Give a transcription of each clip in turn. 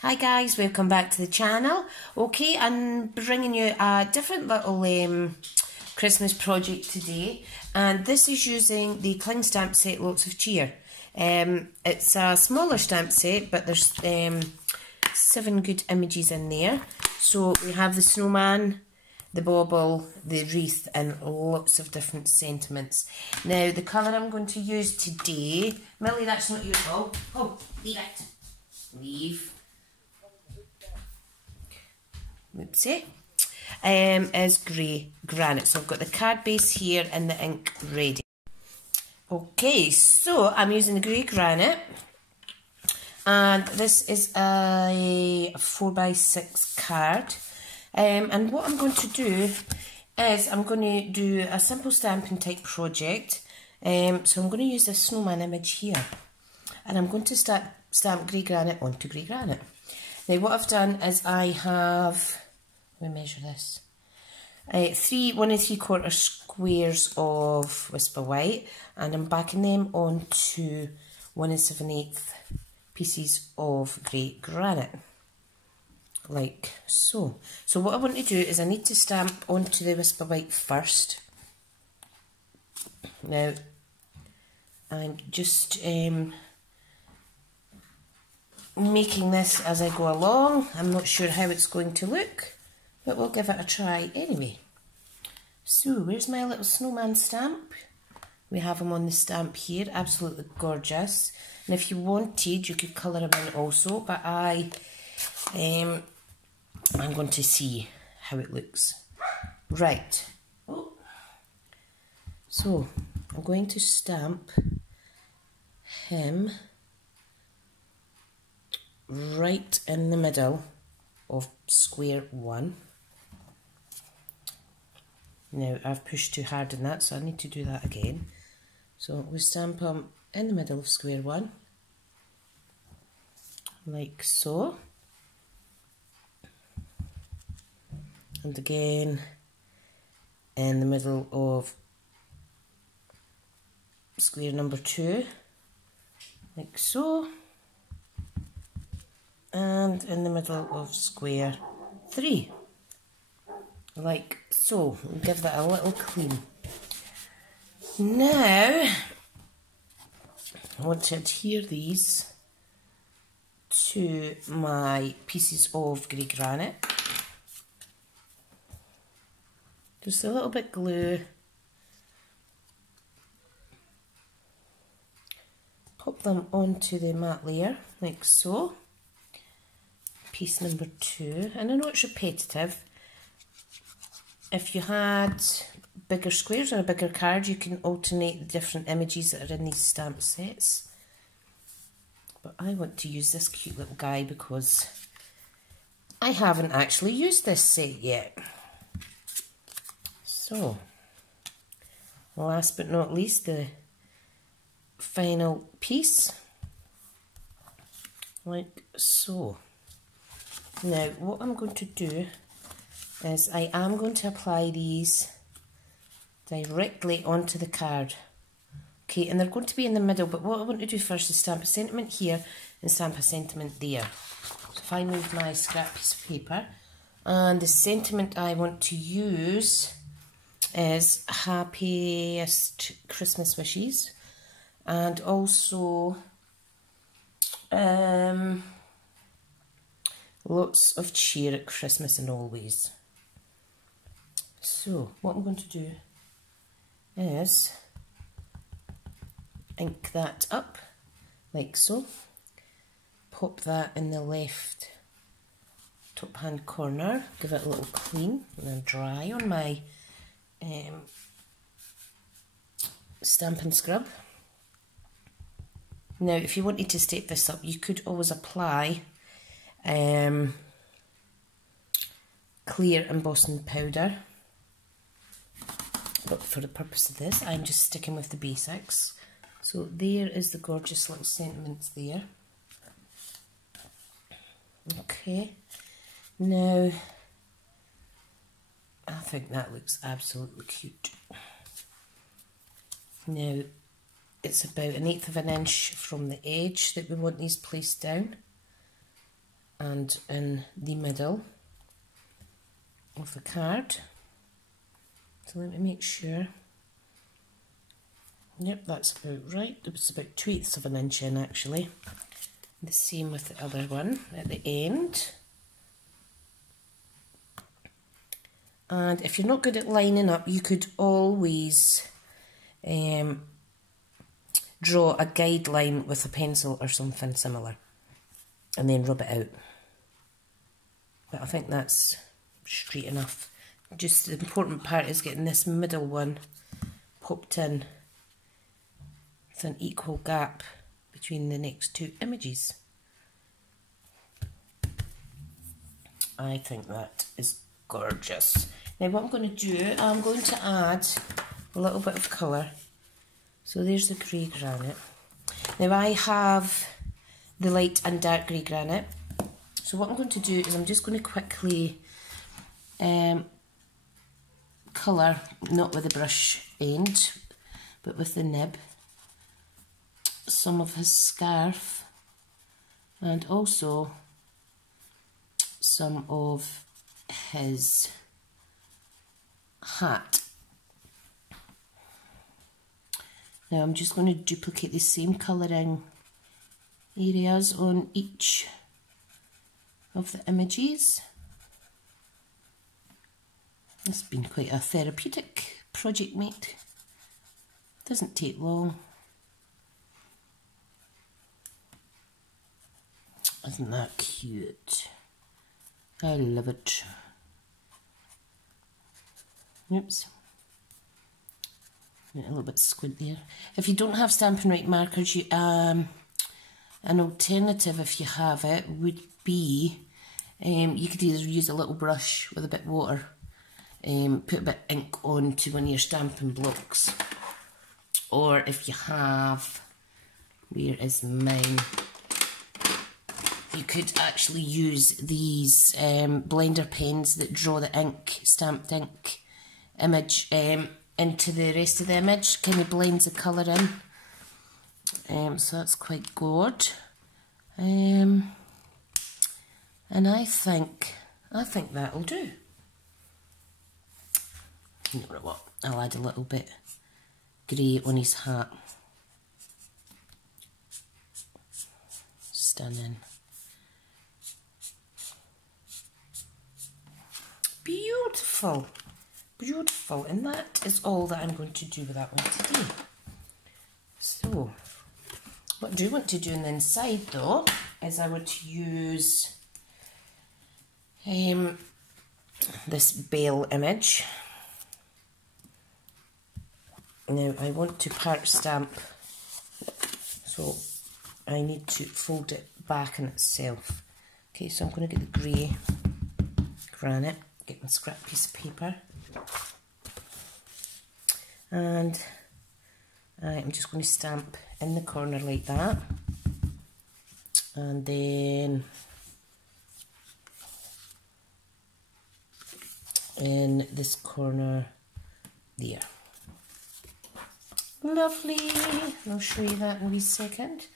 Hi guys, welcome back to the channel. Okay, I'm bringing you a different little Christmas project today, and this is using the cling stamp set Lots of Cheer. It's a smaller stamp set, but there's 7 good images in there. So we have the snowman, the bauble, the wreath, and lots of different sentiments. Now the colour I'm going to use today, Millie, that's not your fault. Oh, leave it. Leave. Oopsie. Is grey granite. So I've got the card base here and the ink ready. Okay, so I'm using the grey granite, and this is a 4x6 card. And what I'm going to do is I'm going to do a simple stamping type project. So I'm going to use this snowman image here, and I'm going to stamp grey granite onto grey granite. Now what I've done is I have, let me measure this, 1 3/4 squares of Whisper White, and I'm backing them onto 1 7/8 pieces of grey granite, like so. So what I want to do is I need to stamp onto the Whisper White first. Now I'm just making this as I go along. I'm not sure how it's going to look, but we'll give it a try anyway. So where's my little snowman stamp? We have him on the stamp here, absolutely gorgeous. And if you wanted, you could colour him in also, but I'm going to see how it looks. Right. Oh. So I'm going to stamp him right in the middle of square 1. Now I've pushed too hard in that, so I need to do that again. So we stamp him in the middle of square 1, like so. And again in the middle of square number 2, like so. And in the middle of square 3, like so. We'll give that a little clean. Now I want to adhere these to my pieces of grey granite. Just a little bit glue. Pop them onto the matte layer, like so. Piece number 2, and I know it's repetitive. If you had bigger squares or a bigger card, you can alternate the different images that are in these stamp sets. But I want to use this cute little guy because I haven't actually used this set yet. So, last but not least, the final piece, like so. Now what I'm going to do is I am going to apply these directly onto the card. Okay, and they're going to be in the middle, but what I want to do first is stamp a sentiment here and stamp a sentiment there. So if I move my scrap piece of paper, and the sentiment I want to use is happiest Christmas wishes, and also lots of cheer at Christmas and always. So what I'm going to do is ink that up like so, pop that in the left top hand corner, give it a little clean and then dry on my Stampin' Scrub. Now if you wanted to step this up, you could always apply clear embossing powder, but for the purpose of this I'm just sticking with the basics. So there is the gorgeous little sentiments there. Okay, now I think that looks absolutely cute. Now it's about 1/8 of an inch from the edge that we want these placed down. and in the middle of the card. So let me make sure. Yep, that's about right. It was about 2/8 of an inch in actually. The same with the other one at the end. And if you're not good at lining up, you could always draw a guideline with a pencil or something similar and then rub it out. But I think that's straight enough. Just the important part is getting this middle one popped in with an equal gap between the next two images. I think that is gorgeous. Now what I'm going to do, I'm going to add a little bit of colour. So there's the grey granite. Now I have the light and dark grey granite. So what I'm going to do is I'm just going to quickly colour, not with the brush end, but with the nib, some of his scarf and also some of his hat. Now I'm just going to duplicate the same colouring areas on each of the images. It's been quite a therapeutic project, mate. Doesn't take long. Isn't that cute? I love it. Oops. A little bit squint there. If you don't have Stampin' Up markers, you an alternative, if you have it, would be you could either use a little brush with a bit of water, put a bit of ink onto one of your stamping blocks, or if you have, where is mine? You could actually use these blender pens that draw the ink, stamped ink image into the rest of the image, kind of blends the colour in. So that's quite good. And I think that'll do. You know what? I'll add a little bit grey on his hat. Stunning. Beautiful. Beautiful. And that is all that I'm going to do with that one today. So, what I do want to do on the inside though, is I want to use this bell image. Now I want to part stamp, so I need to fold it back in itself. Okay, so I'm going to get the grey granite, get my scrap piece of paper, and I'm just going to stamp in the corner like that, and then in this corner there. Lovely. I'll show you that in a wee second.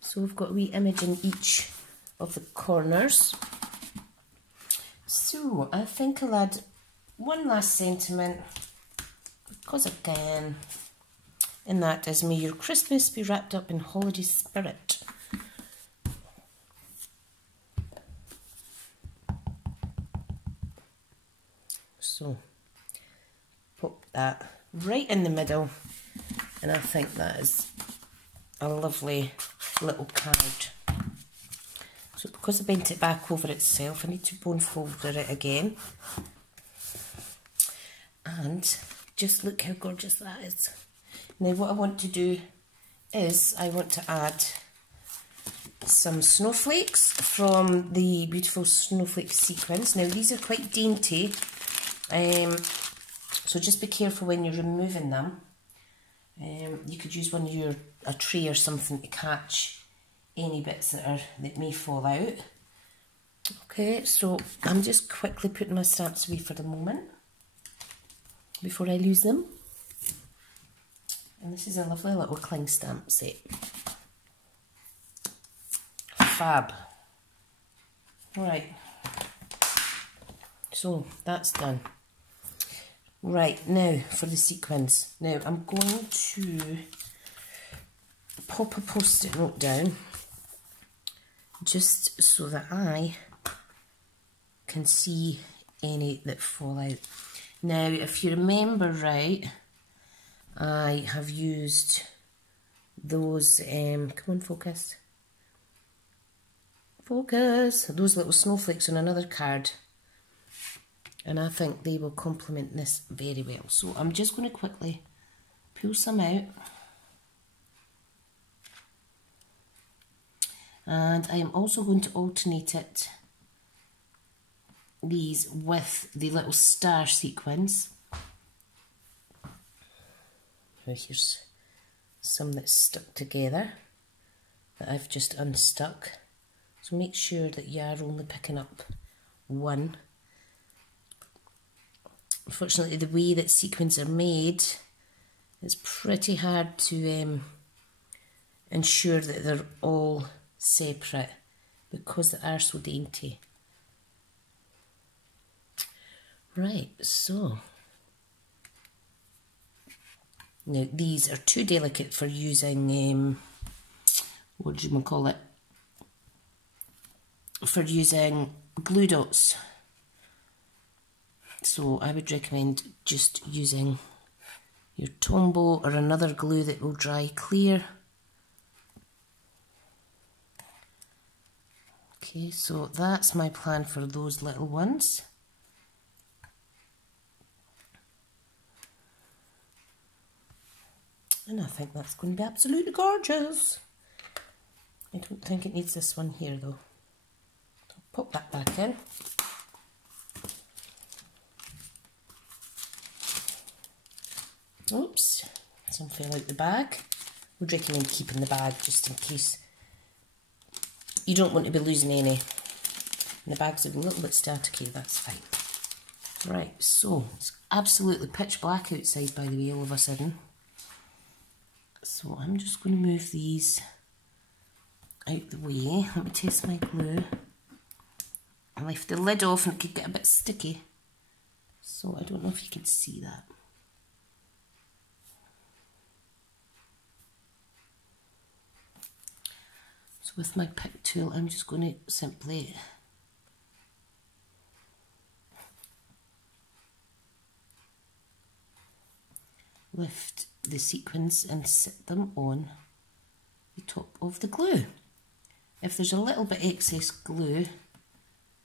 So we've got a wee image in each of the corners. So I think I'll add one last sentiment, because I can, and that is, may your Christmas be wrapped up in holiday spirit. So pop that right in the middle, and I think that is a lovely little card. So because I bent it back over itself, I need to bone folder it again. And just look how gorgeous that is. Now what I want to do is I want to add some snowflakes from the beautiful snowflake sequins. Now these are quite dainty, so just be careful when you're removing them. You could use a tray or something to catch any bits that may fall out. Okay, so I'm just quickly putting my stamps away for the moment before I lose them. And this is a lovely little cling stamp set. Fab. Right, so that's done. Right, now for the sequins. Now I'm going to pop a post-it note down just so that I can see any that fall out. Now, if you remember right, I have used those, come on, focus. Focus! Those little snowflakes on another card. And I think they will complement this very well. So I'm just going to quickly pull some out. And I am also going to alternate these with the little star sequins. Now here's some that's stuck together that I've just unstuck. So make sure that you are only picking up one. Unfortunately, the way that sequins are made, it's pretty hard to ensure that they're all separate because they are so dainty. Right, so now these are too delicate for using, what do you call it? For using glue dots. So I would recommend just using your Tombow or another glue that will dry clear. Okay, so that's my plan for those little ones. And I think that's going to be absolutely gorgeous. I don't think it needs this one here though. I'll pop that back in. Oops, some fell out the bag. Would recommend keeping the bag just in case. You don't want to be losing any. And the bag's a little bit staticky, that's fine. Right, so it's absolutely pitch black outside, by the way, all of a sudden. So I'm just going to move these out the way. Let me test my glue. I left the lid off and it could get a bit sticky. So I don't know if you can see that. So with my pick tool, I'm just going to simply lift the sequins and sit them on the top of the glue. If there's a little bit excess glue,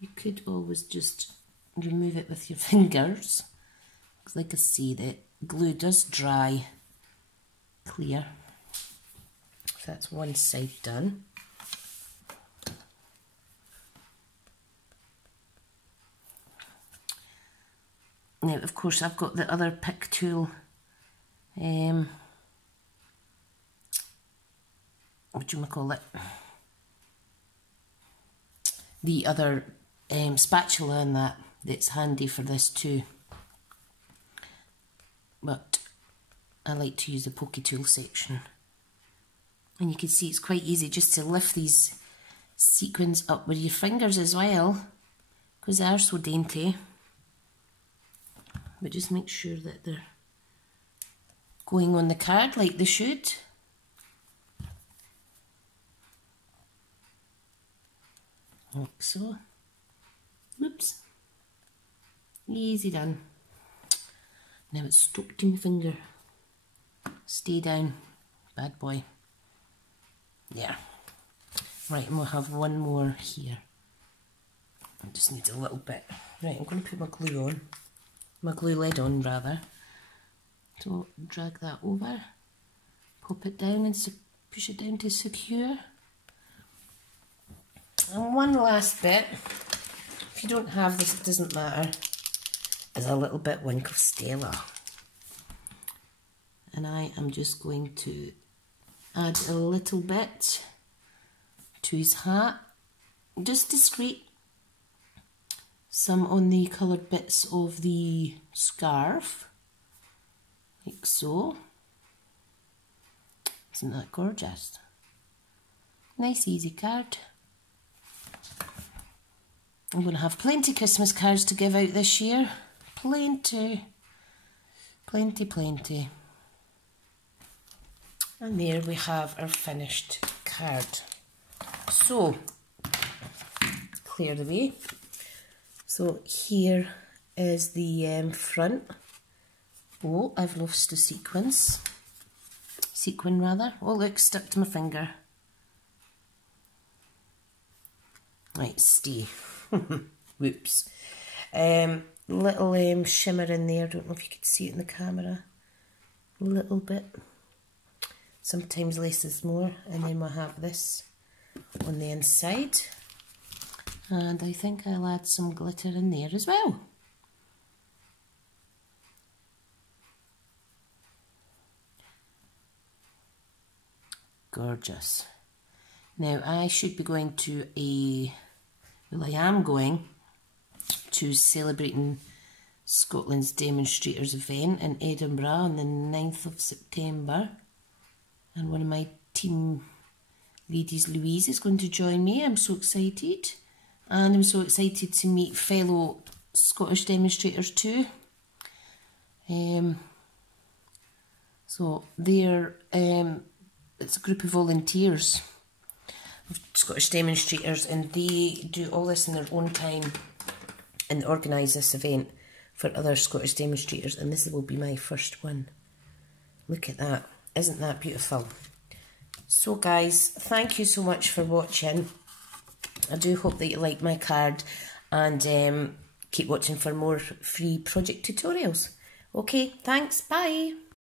you could always just remove it with your fingers. Because like I say, the glue does dry clear. So that's one side done. Now, of course, I've got the other pick tool. What do you call it? The other spatula and that's handy for this too. But I like to use the pokey tool section. And you can see it's quite easy just to lift these sequins up with your fingers as well, because they are so dainty. But just make sure that they're going on the card like they should. Like so. Whoops. Easy done. Now it's stuck to my finger. Stay down, bad boy. Yeah. Right, and we'll have one more here. I just need a little bit. Right, I'm going to put my glue on. My glue lid on, rather. So drag that over, pop it down and push it down to secure. And one last bit, if you don't have this, it doesn't matter, is a little bit wink of Stella. And I am just going to add a little bit to his hat, just discreet. Some on the coloured bits of the scarf, like so. Isn't that gorgeous? Nice easy card. I'm going to have plenty Christmas cards to give out this year. Plenty. Plenty, plenty. And there we have our finished card. So, clear the way. So here is the front. Oh, I've lost the sequins. Sequin rather. Oh look, stuck to my finger. Right, stay. Whoops. Little shimmer in there. Don't know if you could see it in the camera. A little bit. Sometimes less is more. And then we'll have this on the inside. And I think I'll add some glitter in there as well. Gorgeous. Now I should be going to I am going to Celebrating Scotland's Demonstrators event in Edinburgh on the 9th of September. And one of my team ladies, Louise, is going to join me. I'm so excited. And I'm so excited to meet fellow Scottish demonstrators too. So they're, it's a group of volunteers of Scottish demonstrators, and they do all this in their own time and organise this event for other Scottish demonstrators, and this will be my first one. Look at that. Isn't that beautiful? So guys, thank you so much for watching. I do hope that you like my card, and keep watching for more free project tutorials. Okay, thanks, bye.